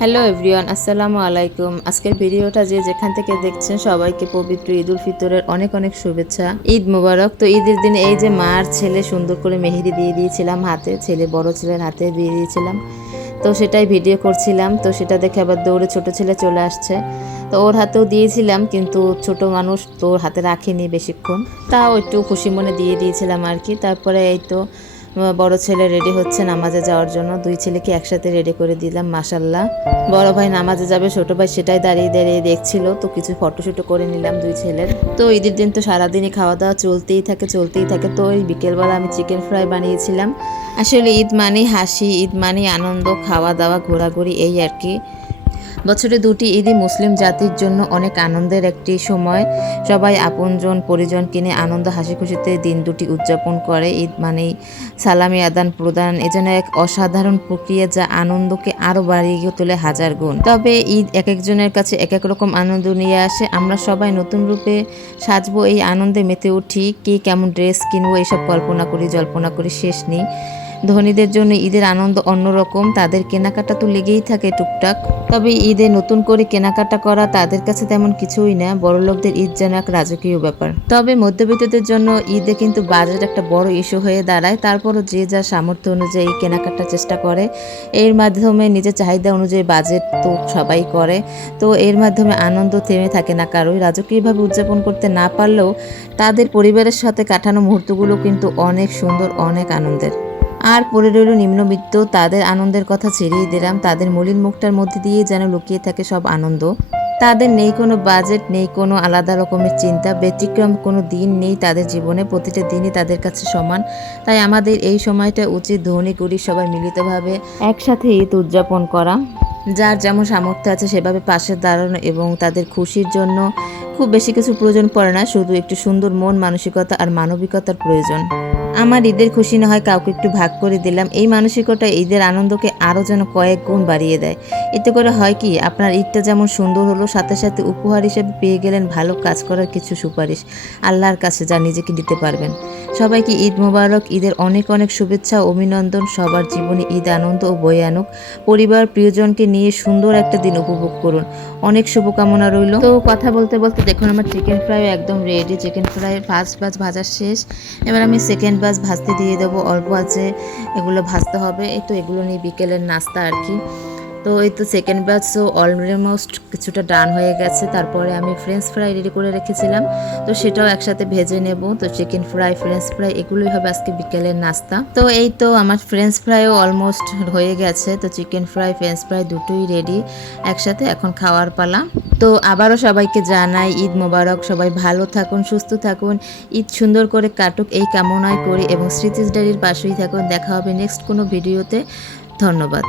Hello everyone, আসসালামু আলাইকুম। আজকের ভিডিওটা যে যেখান থেকে দেখছেন সবাইকে পবিত্র ঈদ উল ফিতরের অনেক অনেক শুভেচ্ছা। ঈদ মোবারক। তো ঈদের দিনে এই যে মার ছেলে সুন্দর করে মেহেদি দিয়ে দিয়েছিলাম হাতে, ছেলে বড় ছেলের হাতে দিয়ে দিয়েছিলাম। তো সেটাই ভিডিও করছিলাম, তো সেটা দেখে আবার দৌড়ে ছোট ছেলে চলে আসছে। তো ওর হাতেও দিয়েছিলাম, কিন্তু ছোট মানুষ তো ওর হাতে রাখেনি বেশিক্ষণ, তাও একটু খুশি মনে দিয়ে দিয়েছিলাম আর কি। তারপরে এই তো বড় ছেলে রেডি হচ্ছে নামাজে যাওয়ার জন্য, দুই ছেলেকে একসাথে রেডি করে দিলাম মাশাল্লাহ। বড় ভাই নামাজে যাবে, ছোট ভাই সেটাই দাঁড়িয়ে দাঁড়িয়ে দেখছিল, তো কিছু ফটোশুটও করে নিলাম দুই ছেলের। তো ঈদের দিন তো সারাদিনই খাওয়া দাওয়া চলতেই থাকে। তো ওই বিকেলবেলা আমি চিকেন ফ্রাই বানিয়েছিলাম। আসলে ঈদ মানেই হাসি, ঈদ মানেই আনন্দ, খাওয়া দাওয়া ঘোরাঘুরি, এই আর কি। বছরে দুটি ঈদই মুসলিম জাতির জন্য অনেক আনন্দের একটি সময়। সবাই আপনজন পরিজন কিনে আনন্দ হাসি খুশিতে দিন দুটি উদযাপন করে। ঈদ মানেই সালামি আদান প্রদান, এজন্য এক অসাধারণ প্রক্রিয়া যা আনন্দকে আরও বাড়িয়ে তোলে হাজার গুণ। তবে ঈদ এক একজনের কাছে এক এক রকম আনন্দ নিয়ে আসে। আমরা সবাই নতুন রূপে সাজবো, এই আনন্দে মেতে উঠি, কে কেমন ড্রেস কিনবো এসব কল্পনা করি জল্পনা করি, শেষ নেই। ধনীদের জন্য ঈদের আনন্দ অন্যরকম, তাদের কেনাকাটা তো লেগেই থাকে টুকটাক। তবে ঈদে নতুন করে কেনাকাটা করা তাদের কাছে তেমন কিছুই না, বড়লোকদের ঈদ যেন এক রাজকীয় ব্যাপার। তবে মধ্যবিত্তদের জন্য ঈদে কিন্তু বাজেট একটা বড় ইস্যু হয়ে দাঁড়ায়। তারপরও যে যার সামর্থ্য অনুযায়ী কেনাকাটার চেষ্টা করে, এর মাধ্যমে নিজের চাহিদা অনুযায়ী বাজেট তো সবাই করে। তো এর মাধ্যমে আনন্দ থেমে থাকে না কারোই। রাজকীয়ভাবে উদযাপন করতে না পারলেও তাদের পরিবারের সাথে কাটানো মুহূর্তগুলো কিন্তু অনেক সুন্দর, অনেক আনন্দের। আর পড়ে রইল নিম্নবিত্ত, তাদের আনন্দের কথা ছেড়েই দিলাম। তাদের মলিন মুখটার মধ্যে দিয়ে যেন লুকিয়ে থাকে সব আনন্দ। তাদের নেই কোনো বাজেট, নেই কোনো আলাদা রকমের চিন্তা, ব্যতিক্রম কোনো দিন নেই তাদের জীবনে, প্রতিটা দিনই তাদের কাছে সমান। তাই আমাদের এই সময়টা উচিত ধনী গরিব সবাই মিলিতভাবে একসাথে ঈদ উদযাপন করা। যার যেমন সামর্থ্য আছে সেভাবে পাশে দাঁড়ানো, এবং তাদের খুশির জন্য খুব বেশি কিছু প্রয়োজন পড়ে না, শুধু একটু সুন্দর মন মানসিকতা আর মানবিকতার প্রয়োজন। আমার ঈদের খুশি না হয় কাউকে একটু ভাগ করে দিলাম, এই মানসিকতা ঈদের আনন্দকে আরও যেন কয়েক গুণ বাড়িয়ে দেয়। এতে করে হয় কি, আপনার ঈদটা যেমন সুন্দর হলো, সাথে সাথে উপহার হিসেবে পেয়ে গেলেন ভালো কাজ করার কিছু সুপারিশ আল্লাহর কাছে, যা নিজেকে দিতে পারবেন। সবাইকে ঈদ মোবারক, ঈদের অনেক অনেক শুভেচ্ছা ও অভিনন্দন। সবার জীবনে ঈদ আনন্দ ও বয়ে আনুক। পরিবার প্রিয়জনকে নিয়ে সুন্দর একটা দিন উপভোগ করুন। অনেক শুভকামনা রইল। তো কথা বলতে বলতে দেখুন আমার চিকেন ফ্রাই একদম ready. Chicken fry first batch ভাজা শেষ, এবার আমি সেকেন্ড ব্যাচ ভাজতে দিয়ে দেবো। অল্প আছে, এগুলো ভাজতে হবে। এই তো এগুলো নিয়ে বিকেলের নাস্তা আর কি। তো এই তো সেকেন্ড ব্যাচও অলমোস্ট কিছুটা ডান হয়ে গেছে। তারপরে আমি ফ্রেঞ্চ ফ্রাই রেডি করে রেখেছিলাম, তো সেটাও একসাথে ভেজে নেব। তো চিকেন ফ্রাই ফ্রেঞ্চ ফ্রাই এগুলোই হবে আজকে বিকেলের নাস্তা। তো এই তো আমার ফ্রেঞ্চ ফ্রাইও অলমোস্ট হয়ে গেছে। তো চিকেন ফ্রাই ফ্রেঞ্চ ফ্রাই দুটোই রেডি একসাথে, এখন খাওয়ার পালা। তো আবারও সবাইকে জানাই ঈদ মোবারক। সবাই ভালো থাকুন, সুস্থ থাকুন, ঈদ সুন্দর করে কাটুক এই কামনাই করি, এবং স্মৃতিস ডায়েরির পাশেই থাকুন। দেখা হবে নেক্সট কোনো ভিডিওতে। ধন্যবাদ।